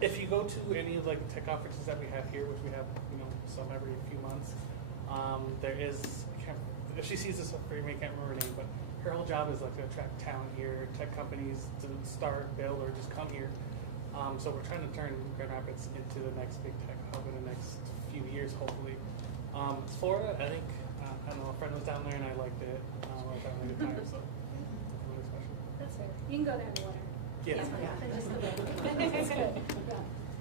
if you go to any of like the tech conferences that we have here, which we have, some every few months, there is, if she sees this for me, I can't remember her name, but her whole job is like to attract talent here, tech companies to start, build, or just come here. So we're trying to turn Grand Rapids into the next big tech hub in the next few years, hopefully. Florida, I think, I don't know, a friend was down there and I liked it. I was having a good time, so really special. That's fair. You can go there in the winter. Yeah. That's good. Yeah.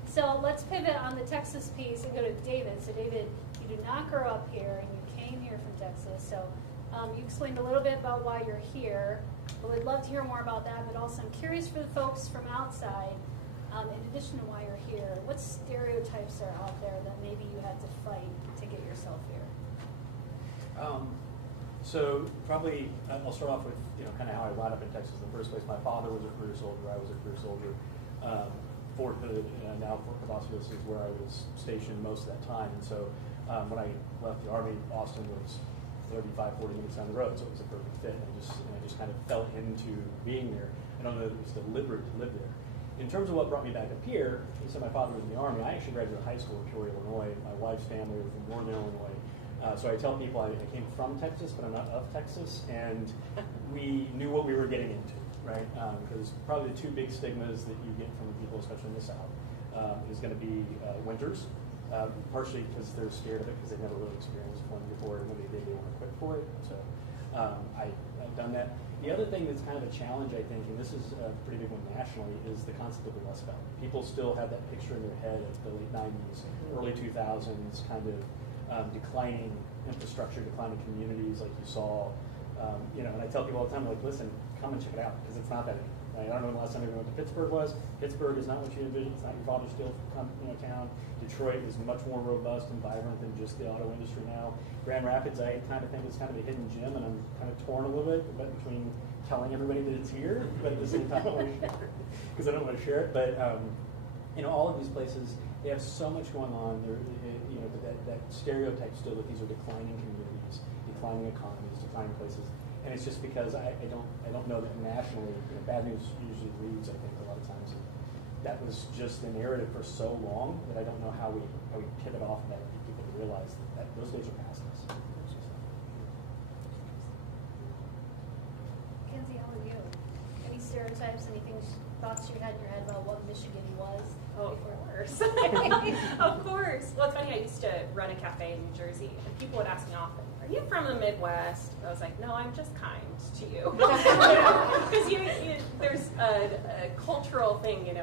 So let's pivot on the Texas piece and go to David. So David, you did not grow up here and you came here from Texas. So you explained a little bit about why you're here. But we'd love to hear more about that. But also I'm curious for the folks from outside, in addition to why you're here, what stereotypes are out there that maybe you had to fight to get yourself here? So probably I'll start off with kind of how I wound up in Texas in the first place. My father was a career soldier. I was a career soldier. Fort Hood, now Fort Cavazos is where I was stationed most of that time. And so when I left the Army, Austin was 35, 40 minutes down the road, so it was a perfect fit. And I just kind of fell into being there. I don't know that it was deliberate to live there. In terms of what brought me back up here, you said my father was in the Army. I actually graduated high school in Peoria, Illinois. My wife's family were from Northern Illinois. So I tell people I came from Texas, but I'm not of Texas, and we knew what we were getting into, right? Because probably the two big stigmas that you get from people, especially in the South, is going to be winters, partially because they're scared of it because they've never really experienced one before, and when they did, they weren't equipped for it. So I've done that. The other thing that's kind of a challenge, I think, and this is a pretty big one nationally, is the concept of the Rust Belt. People still have that picture in their head of the late 90s, early 2000s, kind of declining infrastructure, declining communities like you saw. And I tell people all the time, like, listen, come and check it out, because it's not that anymore. Right? I don't know when the last time we went to Pittsburgh was. Pittsburgh is not what you envision. It's not your father's steel town. Detroit is much more robust and vibrant than just the auto industry now. Grand Rapids, I kind of think is kind of a hidden gem, and I'm kind of torn a little bit between telling everybody that it's here, but at the same time I want to share it, because I don't want to share it. But all of these places, they have so much going on. That stereotype still that these are declining communities, declining economies, declining places, and it's just because I don't know that nationally, bad news usually leads. I think a lot of times, and that was just the narrative for so long that I don't know how we pivot off of that and get people to realize that those days are past us. Kenzie, how are you? Any stereotypes, anything, thoughts you had in your head about what Michigan was? Oh, of course. Of course. Well, it's funny, I used to run a cafe in New Jersey, and people would ask me often, are you from the Midwest? I was like, no, I'm just kind to you. Because there's a cultural thing, in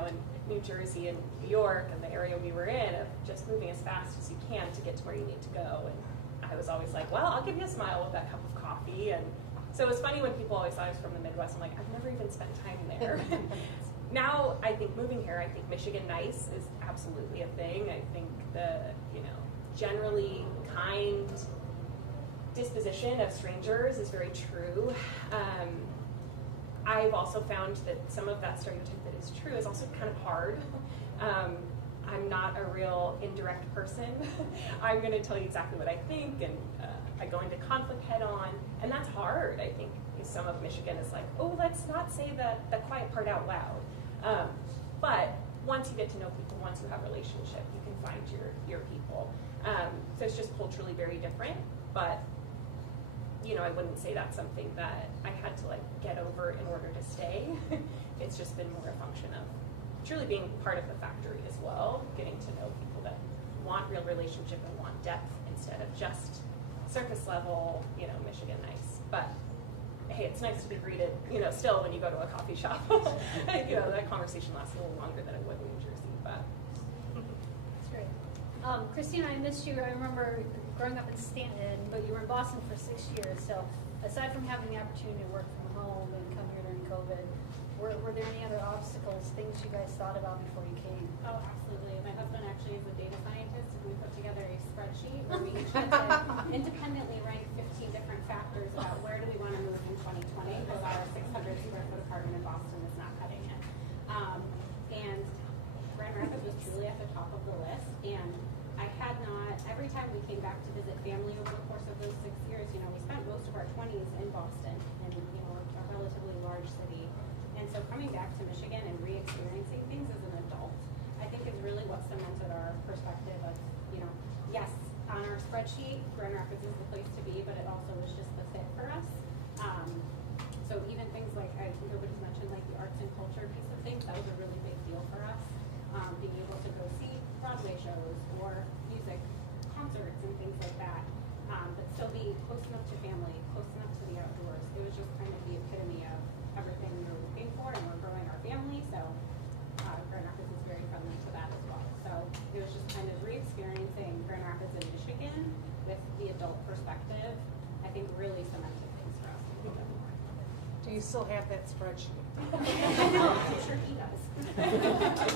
New Jersey and New York and the area we were in of just moving as fast as you can to get to where you need to go. And I was always like, well, I'll give you a smile with that cup of coffee. And so it was funny when people always thought I was from the Midwest. I'm like, I've never even spent time there. Now, I think moving here, I think Michigan nice is absolutely a thing. I think the, generally kind disposition of strangers is very true. I've also found that some of that stereotype that is true is also kind of hard. I'm not a real indirect person. I'm going to tell you exactly what I think, and I go into conflict head on, and that's hard. I think some of Michigan is like, oh, let's not say the quiet part out loud. But once you get to know people, once you have a relationship, you can find your people. So it's just culturally very different, but I wouldn't say that's something that I had to get over in order to stay. It's just been more a function of truly being part of the factory as well, getting to know people that want real relationship and want depth instead of just surface level, Michigan nice. But hey, it's nice to be greeted, still when you go to a coffee shop. That conversation lasts a little longer than it would in New Jersey, but. That's great. Christina, I missed you. I remember growing up in Stanton, but you were in Boston for 6 years. So aside from having the opportunity to work from home and come here during COVID, were there any other obstacles, things you guys thought about before you came? Oh, absolutely. My husband actually is a data scientist, and we put together a spreadsheet where we each had to independently rank 15 different factors about where do we want to move in 2020 because our 600 square foot apartment in Boston is not cutting it. And Grand Rapids was truly at the top of the list, and I had not, every time we came back to visit family over the course of those 6 years, we spent most of our 20s in Boston, and a relatively large city. And so coming back to Michigan and re-experiencing things as an adult, I think is on our spreadsheet, Grand Rapids is the place to be, but it also was just the fit for us. So even things like, nobody's mentioned like the arts and culture piece of things, that was a really big deal for us. Being able to go see Broadway shows or music concerts and things like that, but still be close enough to family, close enough to the outdoors. It was just kind of the epitome of everything we were looking for, and we're growing our family, so Grand Rapids is very friendly to that as well. So it was just kind of re-experiencing Grand Rapids in Michigan with the adult perspective, I think really cemented things for us. Do you still have that spreadsheet? I'm sure he does.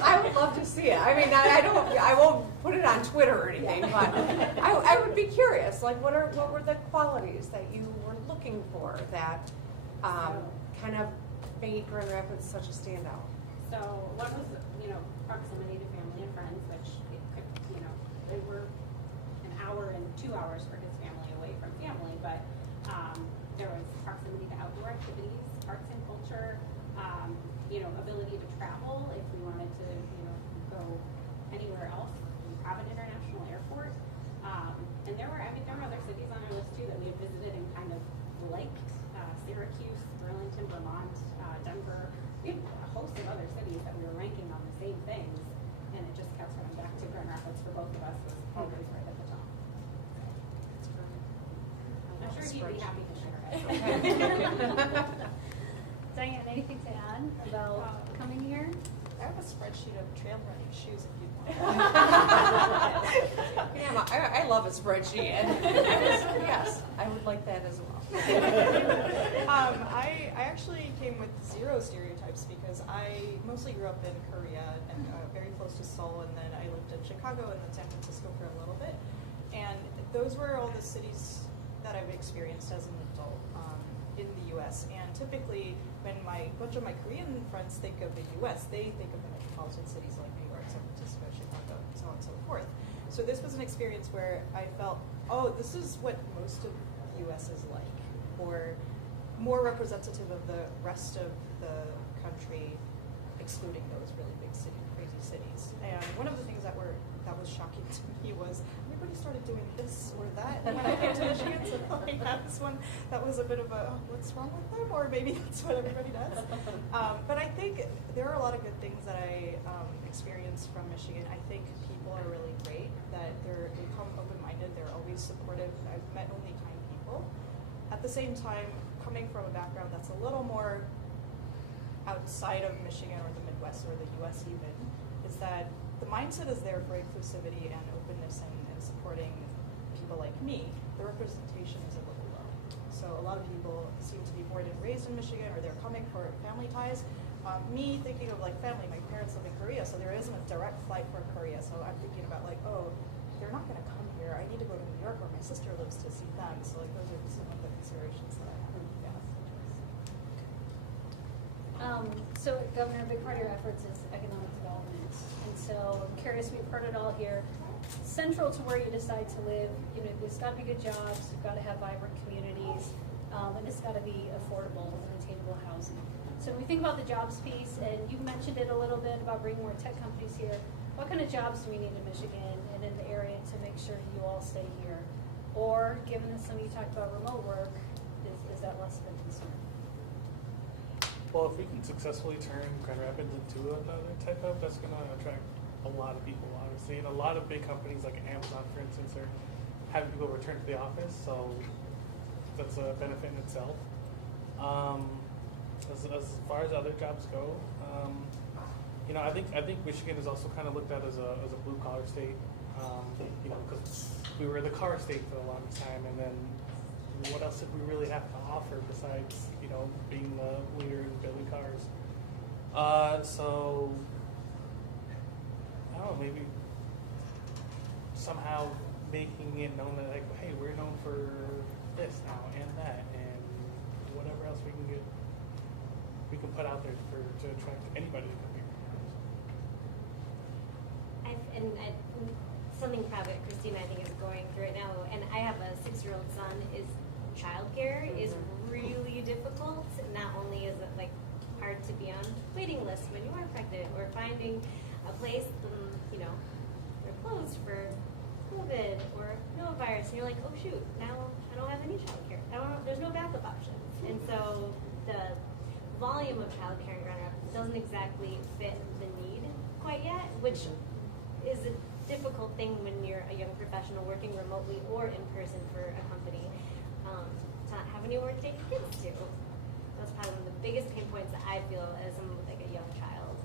I would love to see it. I mean, I won't put it on Twitter or anything, but I would be curious. Like, what were the qualities that you were looking for that kind of made Grand Rapids such a standout? So one was, proximity to family and friends, which it could, they were an hour and 2 hours for his family away from family, but there was proximity to outdoor activities, arts and culture, ability to travel if we wanted to, go anywhere else. We have an international airport. And there were other cities on our list too that we had visited and kind of liked. Syracuse, Burlington, Vermont, Denver. We had a host of other cities that we were ranking on the same things. And it just kept coming back to Grand Rapids for both of us was always right at the top. I'm sure he'd be happy to share it. Diane, anything to add about coming here? I have a spreadsheet of trail running shoes if you'd want. Yeah, I love a spreadsheet. And yes, I would like that as well. I actually came with 0 stereotypes because I mostly grew up in Korea and very close to Seoul, and then I lived in Chicago and then San Francisco for a little bit. And those were all the cities that I've experienced as an adult in the U.S. And typically, when a bunch of my Korean friends think of the U.S., they think of the metropolitan cities like New York, San Francisco, Chicago, and so on and so forth. So this was an experience where I felt, oh, this is what most of the U.S. is like, or more representative of the rest of the country, excluding those really big crazy cities. And one of the things that was shocking to me was everybody started doing this or that when I came to Michigan. So that was one that was a bit of a, what's wrong with them? Or maybe that's what everybody does. But I think there are a lot of good things that I experienced from Michigan. I think people are really great, that they come open-minded, they're always supportive. I've met only kind people. At the same time, coming from a background that's a little more outside of Michigan or the Midwest or the U.S. even, is that the mindset is there for inclusivity and openness and supporting people like me. The representation is a little low. So a lot of people seem to be born and raised in Michigan, or they're coming for family ties. Me thinking of like family, my parents live in Korea, so there isn't a direct flight from Korea. So I'm thinking about like, oh, they're not going to come here. I need to go to New York where my sister lives to see them. So like those are some of the considerations that I have. So, Governor, a big part of your efforts is economic development. And so I'm curious, we've heard it all here. Central to where you decide to live, there's got to be good jobs, you've got to have vibrant communities, and it's got to be affordable and attainable housing. So when we think about the jobs piece, and you mentioned it a little bit about bringing more tech companies here, what kind of jobs do we need in Michigan and in the area to make sure you all stay here? Or, given that some of you talked about remote work, is that less of a concern? Well, if we can successfully turn Grand Rapids into another tech hub, that's going to attract a lot of people, obviously. And a lot of big companies like Amazon, for instance, are having people return to the office, so that's a benefit in itself. As far as other jobs go, I think Michigan is also kind of looked at as a blue collar state, because we were the car state for the longest time, and then what else did we really have to offer besides being the leader in building cars? So I don't know, maybe somehow making it known that like, hey, we're known for this now and that and whatever else we can put out there to attract anybody to come here. Something probably Christina I think is going through right now, and I have a 6-year-old son, is childcare is really difficult. Not only is it like hard to be on waiting lists when you are pregnant, or finding a place, they're closed for COVID or coronavirus, and you're like, oh shoot, now I don't have any childcare. There's no backup options. And so the volume of childcare in Grand Rapids doesn't exactly fit the need quite yet, which is a difficult thing when you're a young professional working remotely or in person for a company, to not have anywhere to take your kids to. That's probably one of the biggest pain points that I feel as someone with like a young child.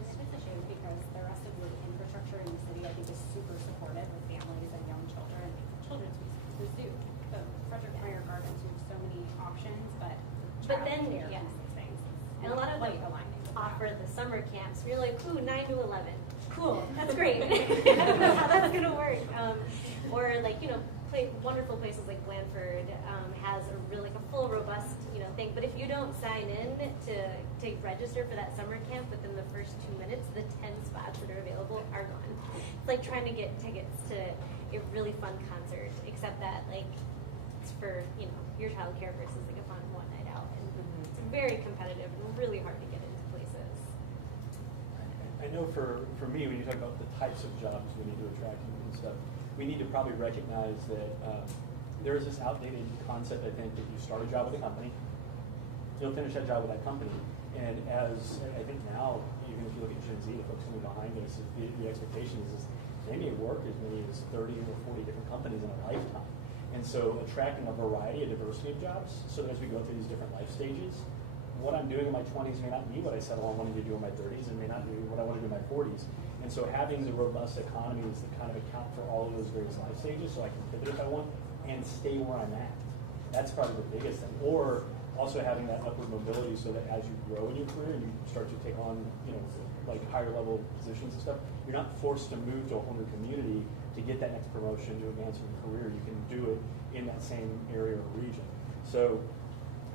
And it's a shame because the rest of the infrastructure in the city, I think, is super supportive of families and young children. Children's zoo, the Frederick Meyer Gardens, we have so many options, but then, childcare yeah. is these things. And a lot of them aligning with offer the summer camps. You're like, ooh, 9 to 11. Cool, that's great. I don't know how that's gonna work. Or like, wonderful places like Blandford has a really a full, robust, thing. But if you don't sign in to register for that summer camp within the first 2 minutes, the 10 spots that are available are gone. It's like trying to get tickets to a really fun concert, except that like it's for your childcare versus like a fun one night out. And it's very competitive and really hard to get into places. I know for me, when you talk about the types of jobs we need to attract and stuff, we need to probably recognize that there is this outdated concept, I think, that you start a job with a company, you'll finish that job with that company, and as I think now, even if you look at Gen Z, the folks coming behind us, the expectation is they may work as many as 30 or 40 different companies in a lifetime. And so attracting a variety, a diversity of jobs, so that as we go through these different life stages, what I'm doing in my 20s may not be what I settle on wanting to do in my 30s, and may not be what I want to do in my 40s. And so having the robust economies that kind of account for all of those various life stages, so I can pivot if I want, and stay where I'm at. That's probably the biggest thing. Or also having that upward mobility so that as you grow in your career and you start to take on, like higher level positions and stuff, you're not forced to move to a whole new community to get that next promotion, to advance in your career. You can do it in that same area or region. So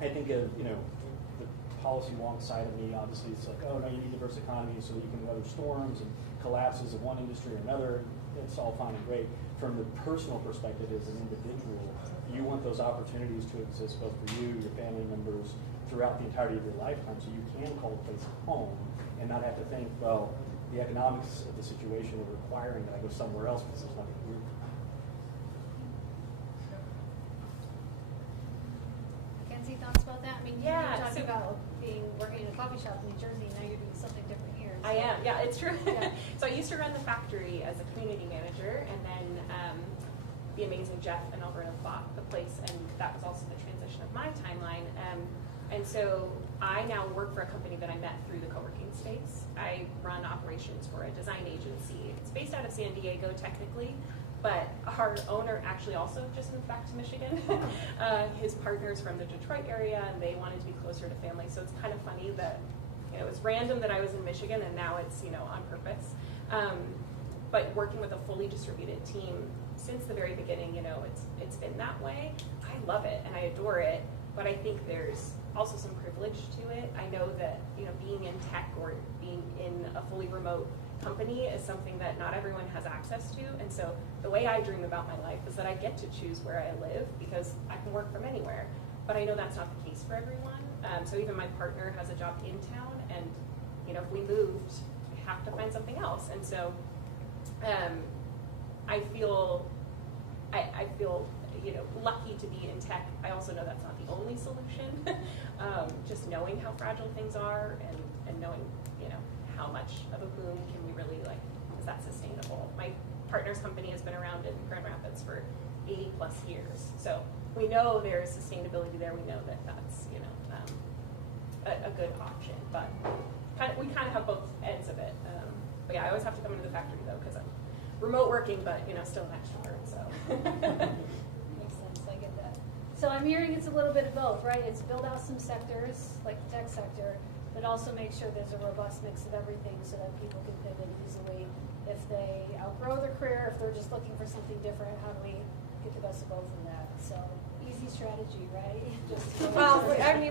I think of, the policy wonk side of me, obviously it's like, oh no, you need diverse economies so that you can weather storms and collapses of one industry or another. It's all fine and great. From the personal perspective as an individual, you want those opportunities to exist both for you, your family members, throughout the entirety of your lifetime, so you can call a place home and not have to think, well, the economics of the situation are requiring that I go somewhere else because there's nothing to do. Kenzie, thoughts about that? I mean, you Yeah, talked so- about working in a coffee shop in New Jersey, now you're doing something different here. I am, yeah, it's true. Yeah. So I used to run the factory as a community manager, and then the amazing Jeff and Alberto bought the place, and that was also the transition of my timeline. And so I now work for a company that I met through the co-working space. I run operations for a design agency. It's based out of San Diego technically, but our owner actually also just moved back to Michigan. His partner's from the Detroit area, and they wanted to be closer to family. So it's kind of funny that it was random that I was in Michigan, and now it's on purpose. But working with a fully distributed team since the very beginning, it's been that way. I love it and I adore it, but I think there's also some privilege to it. I know that being in tech or being in a fully remote company is something that not everyone has access to, and so the way I dream about my life is that I get to choose where I live because I can work from anywhere. But I know that's not the case for everyone. So even my partner has a job in town, and if we moved, we have to find something else. And so I feel lucky to be in tech. I also know that's not the only solution. Just knowing how fragile things are and knowing how much of a boom can we really is that sustainable? My partner's company has been around in Grand Rapids for 80 plus years. So we know there's sustainability there. We know that that's a good option, but we kind of have both ends of it. But yeah, I always have to come into the factory though because I'm remote working, but still an extrovert. So Makes sense, I get that. So I'm hearing it's a little bit of both, right? It's build out some sectors, like the tech sector, but also make sure there's a robust mix of everything so that people can pivot easily. If they outgrow their career, if they're just looking for something different, how do we get the best of both in that? So easy strategy, right? Well,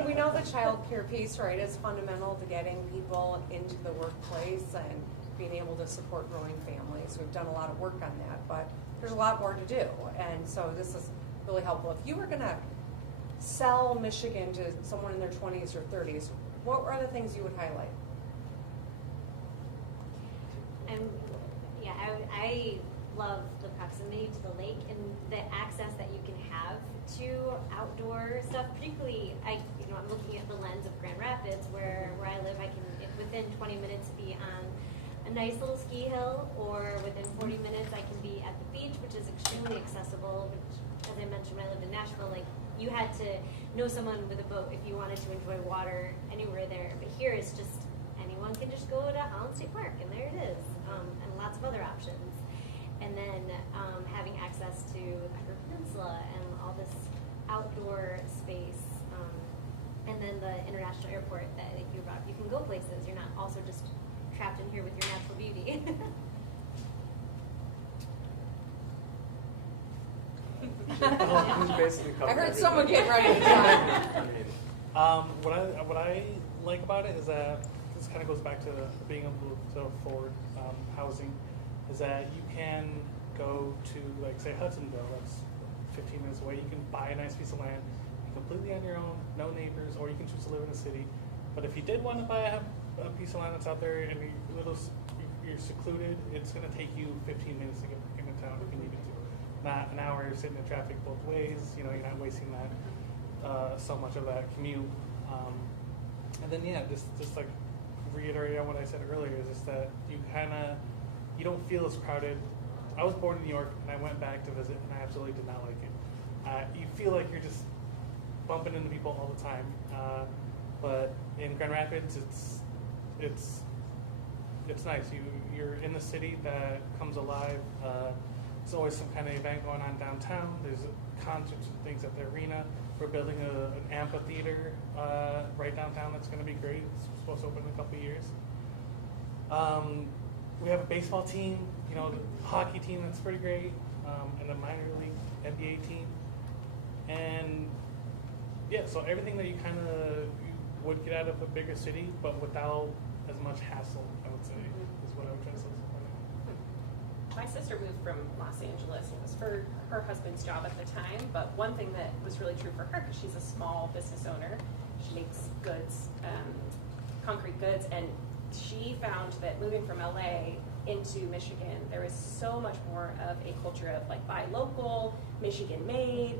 we know the child care piece, right, is fundamental to getting people into the workplace and being able to support growing families. We've done a lot of work on that, but there's a lot more to do. And so this is really helpful. If you were going to sell Michigan to someone in their 20s or 30s, what were the things you would highlight? I love the proximity to the lake and the access that you can have to outdoor stuff. Particularly, I'm looking at the lens of Grand Rapids, where I live. I can within 20 minutes be on a nice little ski hill, or within 40 minutes I can be at the beach, which is extremely accessible. Which, as I mentioned, when I lived in Nashville, like you had to know someone with a boat if you wanted to enjoy water anywhere there. But here it's just anyone can just go to Holland State Park, and there it is, and lots of other options. And then having access to the Upper Peninsula and all this outdoor space, and then the international airport that you brought up. You can go places. You're not also just trapped in here with your natural beauty. I heard someone get ready to talk. What I like about it is that this kind of goes back to being able to afford housing. Is that you can go to, like, say, Hudsonville, that's 15 minutes away. You can buy a nice piece of land completely on your own, no neighbors, or you can choose to live in a city. But if you did want to buy a piece of land that's out there and you're secluded, it's going to take you 15 minutes to get back into town if you needed to. Not an hour sitting in traffic both ways. You're not wasting that so much of that commute. And then just like reiterating on what I said earlier, is just that you don't feel as crowded. I was born in New York, and I went back to visit, and I absolutely did not like it. You feel like you're just bumping into people all the time. But in Grand Rapids, it's nice. You're in the city that comes alive. There's always some kind of event going on downtown. There's concerts and things at the arena. We're building an amphitheater right downtown that's going to be great. It's supposed to open in a couple of years. We have a baseball team, the hockey team that's pretty great, and a minor league NBA team. And so everything that you would get out of a bigger city, but without as much hassle, I would say, is what I would try to say. My sister moved from Los Angeles. It was for her husband's job at the time, but one thing that was really true for her, because she's a small business owner, she makes goods, concrete goods, and she found that moving from LA into Michigan, there is so much more of a culture of like buy local, Michigan made,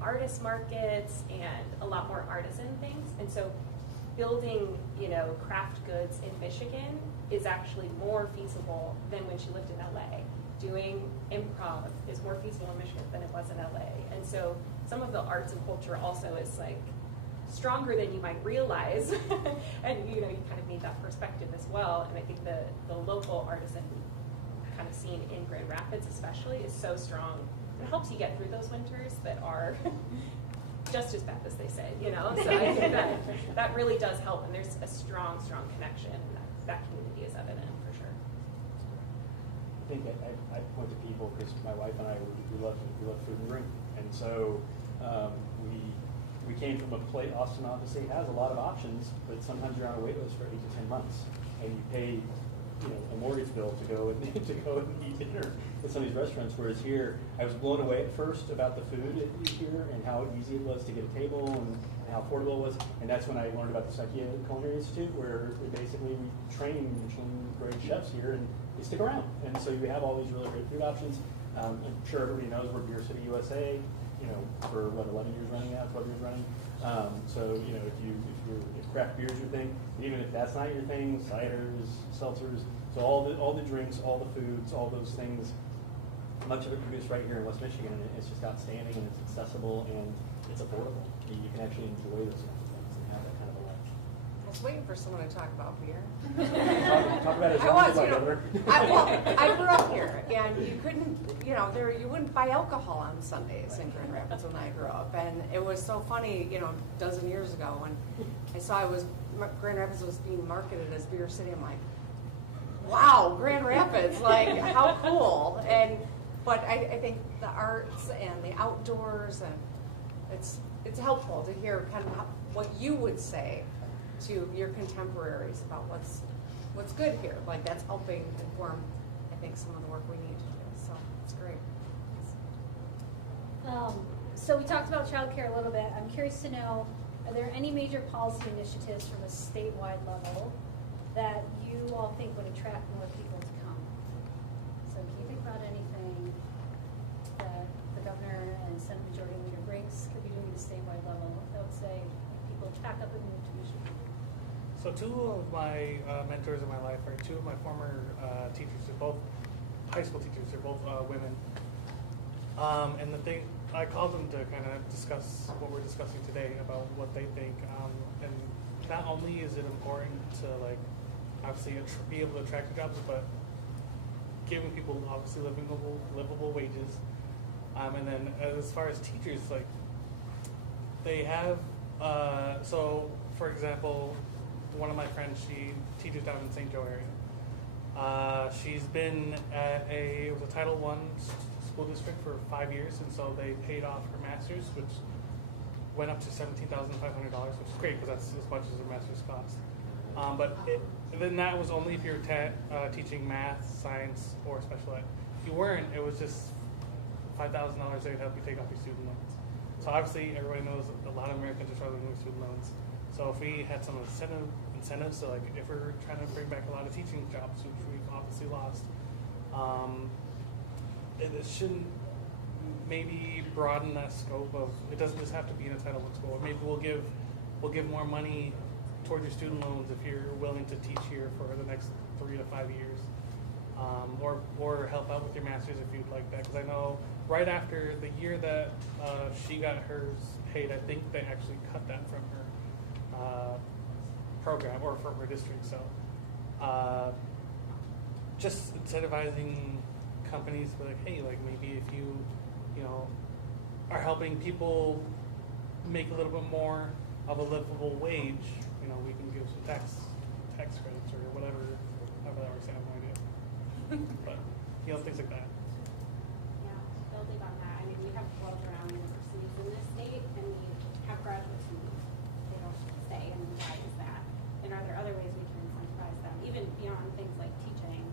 artist markets, and a lot more artisan things. And so building, craft goods in Michigan is actually more feasible than when she lived in LA. Doing improv is more feasible in Michigan than it was in LA. And so some of the arts and culture also is like stronger than you might realize. And you kind of need that perspective as well. And I think the local artisan kind of scene in Grand Rapids especially is so strong. It helps you get through those winters that are just as bad as they say, So I think that really does help, and there's a strong connection. That community is evident for sure. I think I point to people because my wife and I we love food and drink, and so we came from a place. Austin obviously has a lot of options, but sometimes you're on a wait list for 8 to 10 months, and you pay a mortgage bill to go and eat dinner at some of these restaurants. Whereas here, I was blown away at first about the food here and how easy it was to get a table and how affordable it was. And that's when I learned about the Psyche Culinary Institute, where we train Michelin-grade chefs here, and they stick around. And so you have all these really great food options. I'm sure everybody knows we're Beer City USA. For 11 years running now, 12 years running. So if craft beer is your thing, even if that's not your thing, ciders, seltzers, so all the drinks, all the foods, all those things, much of it produced right here in West Michigan, and it's just outstanding, and it's accessible, and it's affordable. You can actually enjoy those kinds of things and have that kind of a life. I was waiting for someone to talk about beer. Talk about it. I grew up here, and you couldn't, you wouldn't buy alcohol on Sundays in Grand Rapids when I grew up, and it was so funny, a dozen years ago when I saw Grand Rapids was being marketed as Beer City. I'm like, wow, Grand Rapids, like how cool! But I think the arts and the outdoors, and it's helpful to hear kind of what you would say to your contemporaries about what's good here. Like that's helping inform, I think, some of the work we need to do. So it's great. So we talked about childcare a little bit. I'm curious to know, are there any major policy initiatives from a statewide level that you all think would attract more people to come? So can you think about anything that the governor and Senate Majority Leader Brinks could be doing at a statewide level that would say people pack up and move to Michigan? So two of my mentors in my life are two of my former teachers. They're both high school teachers. They're both women. And the thing, I called them to kind of discuss what we're discussing today about what they think. And not only is it important to like obviously be able to attract jobs, but giving people obviously livable wages. And then as far as teachers, like they have, so for example, one of my friends, she teaches down in St. Joe area. She's been at it was a Title I school district for 5 years, and so they paid off her master's, which went up to $17,500, which is great because that's as much as her master's cost. Then that was only if you're teaching math, science, or special ed. If you weren't, it was just $5,000 they would help you take off your student loans. So obviously, everybody knows a lot of Americans are struggling with student loans. So if we had some incentives, so like if we're trying to bring back a lot of teaching jobs, which we've obviously lost, it shouldn't maybe broaden that scope of, it doesn't just have to be in a Title I school. Maybe we'll give more money toward your student loans if you're willing to teach here for the next 3 to 5 years, or help out with your master's if you'd like that. Because I know right after the year that she got hers paid, I think they actually cut that from her program or from her district. So just incentivizing companies to be like, hey, like maybe if you are helping people make a little bit more of a livable wage, we can give some tax credits or whatever that works out. I have no idea. But things like that. Yeah, building on that, I mean, we have 12 around universities in this state, and we have graduates who they don't stay, and why is that? And are there other ways we can incentivize them, even beyond things like teaching,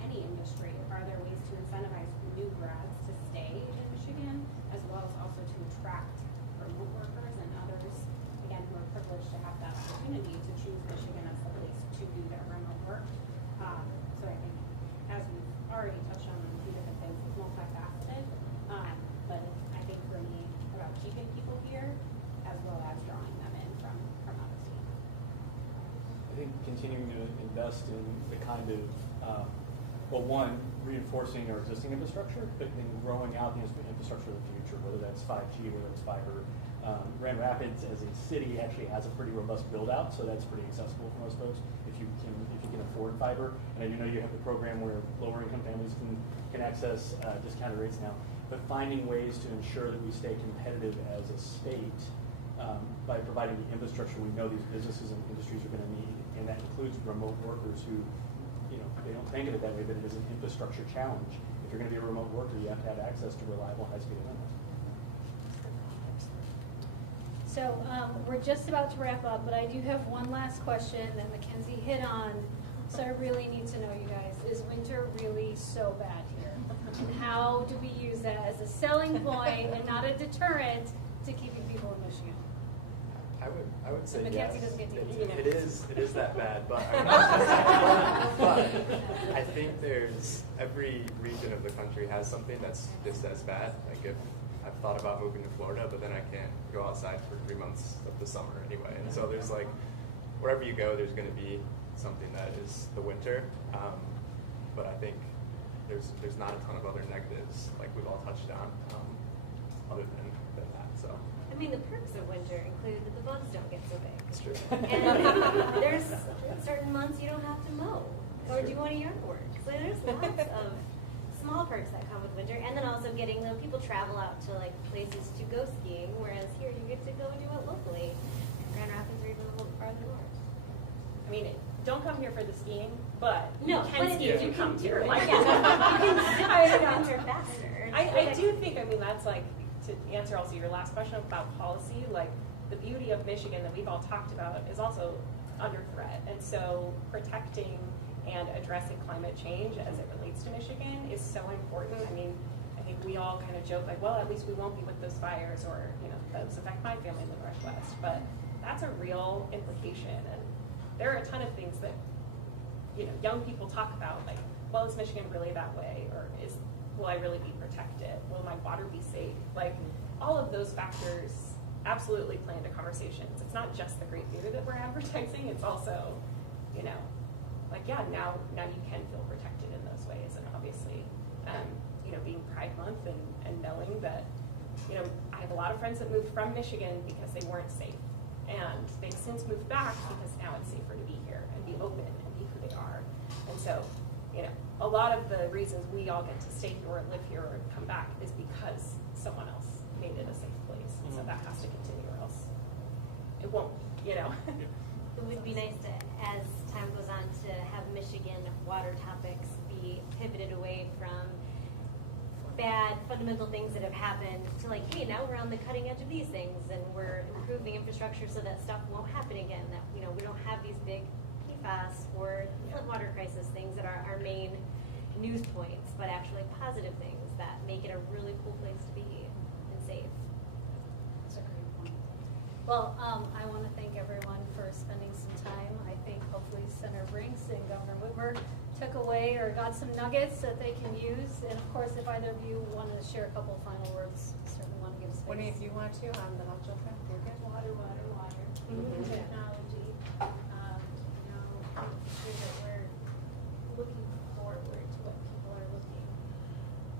any industry? Are there ways to incentivize new grads to stay in Michigan, as well as also to attract remote workers and others, again, who are privileged to have that opportunity to choose Michigan as the place to do their remote work? So I think, as we've already touched on a few different things, it's multifaceted, but I think for me, about keeping people here, as well as drawing them in from out of state. I think continuing to invest in the kind of, reinforcing our existing infrastructure, but then growing out the infrastructure of the future, whether that's 5G, whether it's fiber. Grand Rapids as a city actually has a pretty robust build out, so that's pretty accessible for most folks if you can afford fiber. And I do know you have the program where lower income families can access discounted rates now, but finding ways to ensure that we stay competitive as a state by providing the infrastructure we know these businesses and industries are going to need, and that includes remote workers who, they don't think of it that way, but it is an infrastructure challenge. If you're going to be a remote worker, you have to have access to reliable high-speed internet. So we're just about to wrap up, but I do have one last question that Mackenzie hit on. So I really need to know, you guys, is winter really so bad here? And how do we use that as a selling point and not a deterrent to keeping people in Michigan? I would say Mackenzie yes. doesn't get to It is that bad, but I think every region of the country has something that's just as bad. Like if I've thought about moving to Florida, but then I can't go outside for 3 months of the summer anyway. And so there's like, wherever you go, there's going to be something that is the winter. But I think there's not a ton of other negatives like we've all touched on, other than that. So. I mean, the perks of winter include that the bugs don't get so big. It's true. And there's certain months you don't have to mow or do any yard work. So there's lots of small perks that come with winter, and then also getting the people travel out to like places to go skiing, whereas here you get to go and do it locally. Grand Rapids or even a little farther north. I mean, don't come here for the skiing, but No, you can ski if you come here. Like, you can winter faster. I do think, that's like, to answer also your last question about policy, like the beauty of Michigan that we've all talked about is also under threat. And so protecting and addressing climate change as it relates to Michigan is so important. I mean, I think we all kind of joke like, well, at least we won't be with those fires, or, those affect my family in the Northwest. But that's a real implication. And there are a ton of things that, you know, young people talk about, like, well, is Michigan really that way? Or will I really be protected? Will my water be safe? Like, all of those factors absolutely play into conversations. It's not just the great data that we're advertising, it's also, you know, like, yeah, now you can feel protected in those ways. And obviously, you know, being Pride Month and knowing that, you know, I have a lot of friends that moved from Michigan because they weren't safe. And they've since moved back because now it's safer to be here and be open and be who they are. And so, you know, a lot of the reasons we all get to stay here or live here or come back is because someone else made it a safe place. And so that has to continue or else it won't, you know. It would be nice to, as time goes on, to have Michigan water topics be pivoted away from bad fundamental things that have happened to, like, hey, now we're on the cutting edge of these things and we're improving infrastructure so that stuff won't happen again. That, you know, we don't have these big PFAS or floodwater crisis things that are our main news points, but actually positive things that make it a really cool place to be and safe. That's a great point. Well, I want to thank everyone for spending some time. I think hopefully Senator Brinks and Governor Whitmer took away or got some nuggets that they can use. And of course, if either of you want to share a couple of final words, certainly want to give space. Winnie, if you want to, then I'll jump in. You're good. Water. Technology. You know, making sure that we're looking forward to what people are looking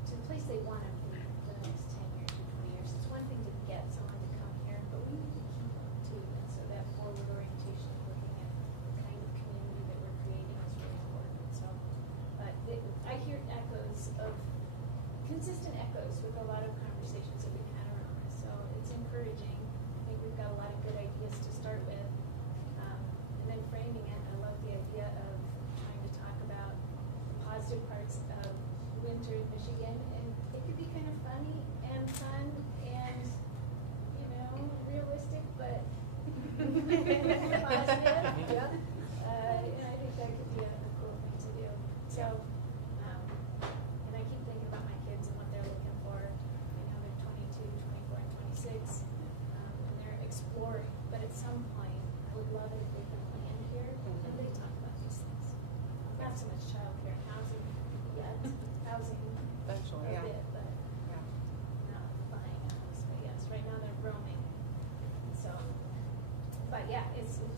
to the place they want to be for the next 10 years or 20 years. It's one thing to get someone to come here, but we need to keep them too. And so that forward orientation, looking at the kind of community that we're creating is really important. So I hear consistent echoes with a lot of conversations that we've had around this. So it's encouraging. I think we've got a lot of good ideas to start with. And then framing it, I love the idea of trying to talk about the positive parts of winter in Michigan. And it could be kind of funny and fun and, you know, realistic, but positive. Yeah. And I think that could be a cool thing to do. So, and I keep thinking about my kids and what they're looking for. You know, they're 22, 24, and 26, and they're exploring. But at some point, I would love it if they can land here and they talk about these things. Not so much childcare and housing yet. Housing Eventually, a yeah. bit, but not buying a house. But yes, right now they're roaming. So, but yeah, it's an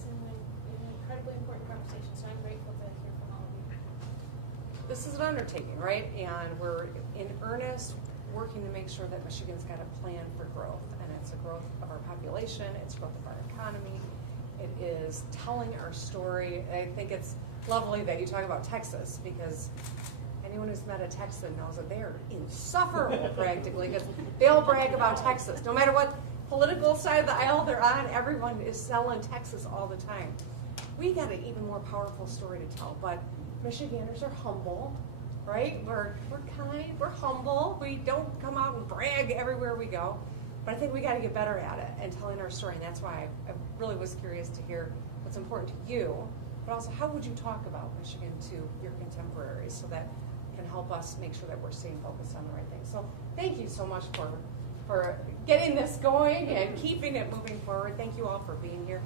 incredibly important conversation. So I'm grateful to hear from all of you. This is an undertaking, right? And we're in earnest working to make sure that Michigan's got a plan for growth. And it's a growth of our population, it's growth of our economy, it is telling our story. I think it's lovely that you talk about Texas, because anyone who's met a Texan knows that they're insufferable practically, because they all brag about Texas. No matter what political side of the aisle they're on, everyone is selling Texas all the time. We got an even more powerful story to tell, but Michiganders are humble, right? We're kind, we're humble. We don't come out and brag everywhere we go, but I think we got to get better at it and telling our story, and that's why I really was curious to hear what's important to you, but also how would you talk about Michigan to your contemporaries so that can help us make sure that we're staying focused on the right things. So thank you so much for getting this going and keeping it moving forward. Thank you all for being here.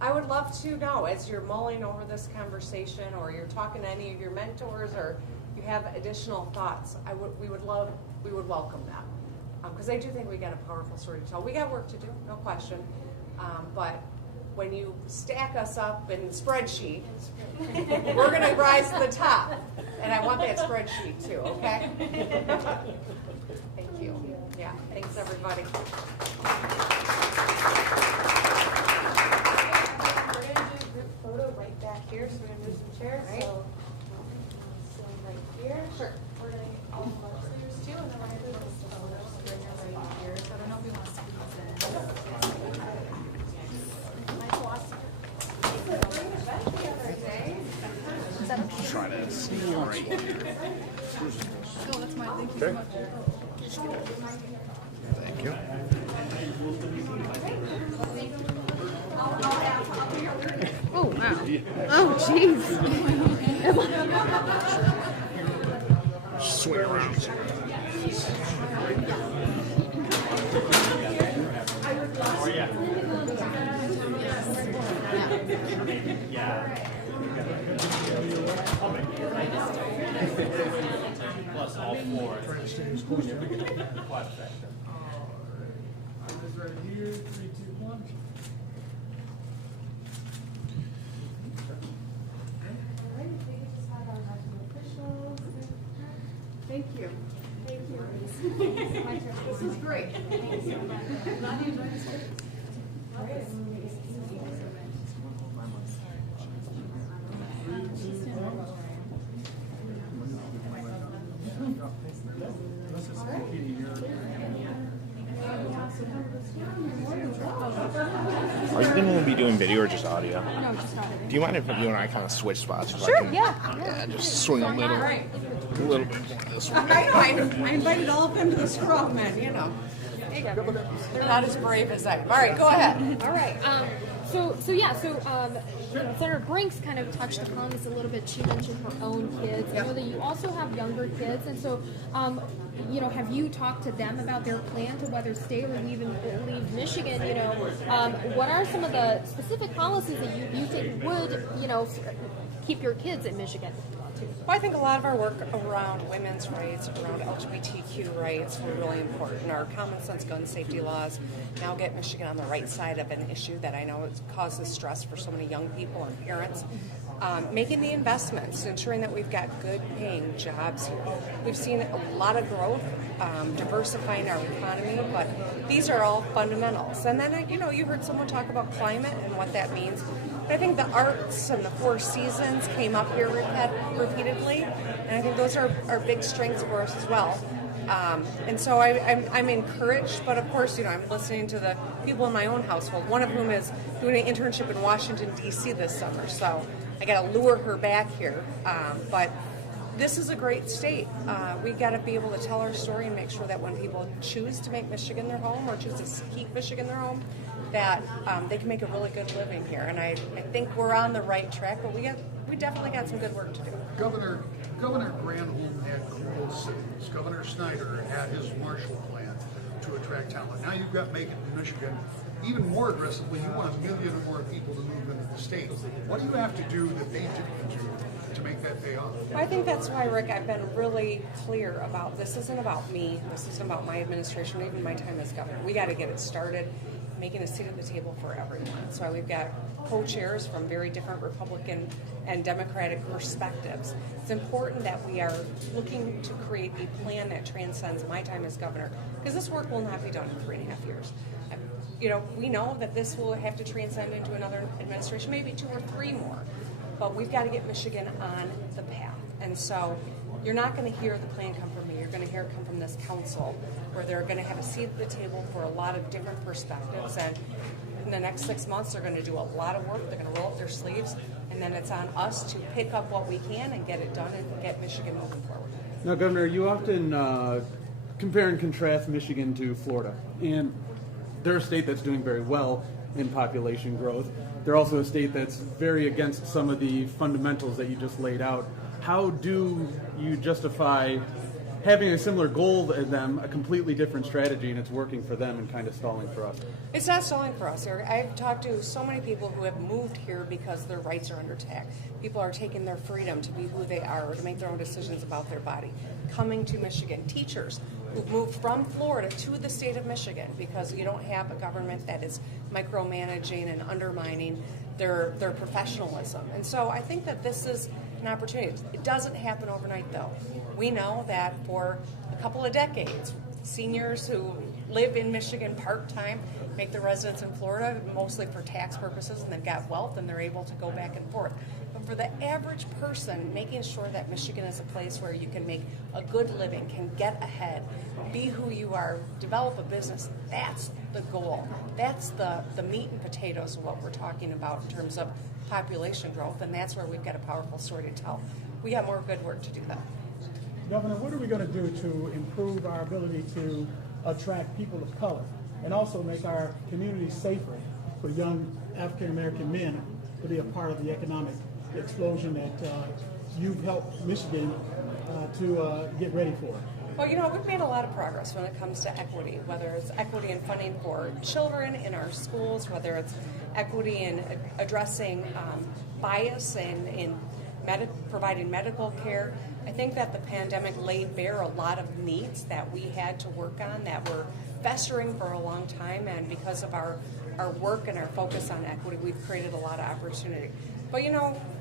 I would love to know, as you're mulling over this conversation or you're talking to any of your mentors or you have additional thoughts, we would welcome them. Because I do think we got a powerful story to tell. We got work to do, no question. But when you stack us up in spreadsheet, we're going to rise to the top. And I want that spreadsheet too, okay? Thank you. Yeah, thanks everybody. We're going to do a group photo right back here, so we're going to move some chairs. Right. So, stand right here. Sure. We're going to get all the legislators too, and then we're going to do this right here. So I don't know if we want to squeeze Try to see right here. Oh, that's mine. Thank you so much. Thank you. Oh, wow. Oh, jeez. Swing around. Yeah. Plus all four. Right here, 3, 2, 1. Thank you. Thank you. This is great. Thank you so much. Are you going to be doing video or just audio? No, just audio. Do you mind if you and I kind of switch spots? Sure, I can, yeah. just swing a little bit more this way. I invited all of them to the strongmen, you know. They're not as brave as I am. All right, go ahead. All right. So Senator Brinks kind of touched upon this a little bit. She mentioned her own kids. I know that you also have younger kids, and so, have you talked to them about their plan to whether stay or leave Michigan? What are some of the specific policies that you think would, keep your kids in Michigan? Well, I think a lot of our work around women's rights, around LGBTQ rights were really important. Our common sense gun safety laws now get Michigan on the right side of an issue that I know causes stress for so many young people and parents. Making the investments, ensuring that we've got good paying jobs. We've seen a lot of growth, diversifying our economy, but these are all fundamentals. And then, you heard someone talk about climate and what that means. I think the arts and the Four Seasons came up here repeatedly, and I think those are big strengths for us as well. And so I'm encouraged, but of course, I'm listening to the people in my own household, one of whom is doing an internship in Washington, D.C. this summer, so I got to lure her back here. But this is a great state. We got to be able to tell our story and make sure that when people choose to make Michigan their home or choose to keep Michigan their home, that they can make a really good living here. And I think we're on the right track, but we definitely got some good work to do. Governor Granholm had close signals. Governor Snyder had his Marshall Plan to attract talent. Now you've got Make It in Michigan. Even more aggressively, you want 1 million or more people to move into the state. What do you have to do that they didn't do to make that pay off? Well, I think that's why, Rick, I've been really clear about this isn't about me. This isn't about my administration, even my time as governor. We got to get it started, making a seat at the table for everyone. That's why we've got co-chairs from very different Republican and Democratic perspectives. It's important that we are looking to create a plan that transcends my time as governor, because this work will not be done in 3.5 years. We know that this will have to transcend into another administration, maybe 2 or 3 more, but we've got to get Michigan on the path. And so you're not going to hear the plan come from me. You're going to hear it come from this council, where they're going to have a seat at the table for a lot of different perspectives. And in the next 6 months, they're going to do a lot of work. They're going to roll up their sleeves, and then it's on us to pick up what we can and get it done and get Michigan moving forward. Now, Governor, you often compare and contrast Michigan to Florida, and they're a state that's doing very well in population growth. They're also a state that's very against some of the fundamentals that you just laid out. How do you justify having a similar goal as them, a completely different strategy, and it's working for them and kind of stalling for us? It's not stalling for us. I've talked to so many people who have moved here because their rights are under attack. People are taking their freedom to be who they are or to make their own decisions about their body. Coming to Michigan, teachers who've moved from Florida to the state of Michigan because you don't have a government that is micromanaging and undermining their professionalism. And so I think that this is an opportunity. It doesn't happen overnight, though. We know that for a couple of decades, seniors who live in Michigan part-time make their residence in Florida mostly for tax purposes, and they've got wealth and they're able to go back and forth. But for the average person, making sure that Michigan is a place where you can make a good living, can get ahead, be who you are, develop a business, that's the goal. That's the meat and potatoes of what we're talking about in terms of population growth, and that's where we've got a powerful story to tell. We got more good work to do, though. Governor, what are we going to do to improve our ability to attract people of color and also make our communities safer for young African-American men to be a part of the economic explosion that you've helped Michigan to get ready for? Well, we've made a lot of progress when it comes to equity, whether it's equity in funding for children in our schools, whether it's equity and addressing bias and in providing medical care. I think that the pandemic laid bare a lot of needs that we had to work on that were festering for a long time, and because of our work and our focus on equity, we've created a lot of opportunity. But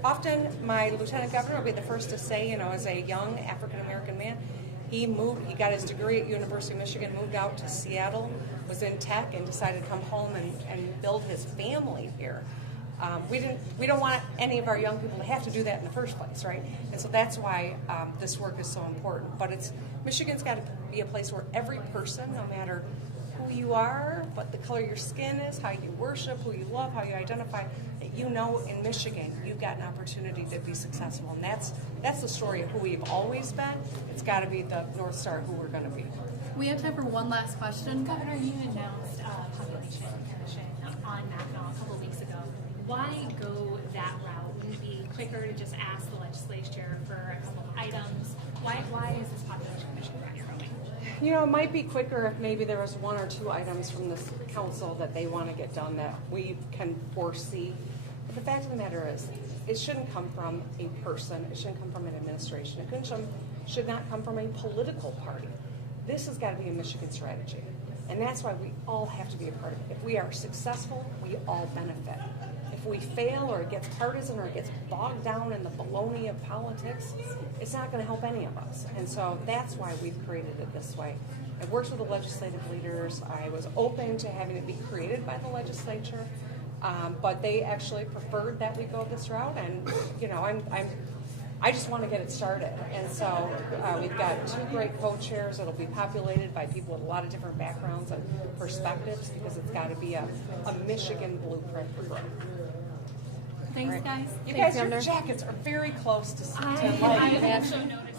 often my lieutenant governor will be the first to say, as a young African American man, he got his degree at University of Michigan, moved out to Seattle, was in tech, and decided to come home and build his family here. We don't want any of our young people to have to do that in the first place, right? And so that's why this work is so important. But Michigan's got to be a place where every person, no matter who you are, what the color of your skin is, how you worship, who you love, how you identify, that in Michigan you've got an opportunity to be successful. And that's the story of who we've always been. It's got to be the North Star of who we're going to be. We have time for one last question. Governor, you announced population commission on Mackinac a couple of weeks ago. Why go that route? Wouldn't it be quicker to just ask the legislature for a couple of items? Why is this population commission route you're going? It might be quicker if maybe there was one or two items from this council that they want to get done that we can foresee. But the fact of the matter is, it shouldn't come from a person. It shouldn't come from an administration. It should not come from a political party. This has got to be a Michigan strategy. And that's why we all have to be a part of it. If we are successful, we all benefit. If we fail or it gets partisan or it gets bogged down in the baloney of politics, it's not going to help any of us. And so that's why we've created it this way. I worked with the legislative leaders. I was open to having it be created by the legislature, but they actually preferred that we go this route. And I just want to get it started. And so we've got two great co-chairs. It'll be populated by people with a lot of different backgrounds and perspectives, because it's got to be a Michigan blueprint for growth. Thanks, guys. You guys, your jackets are very close to I also noticed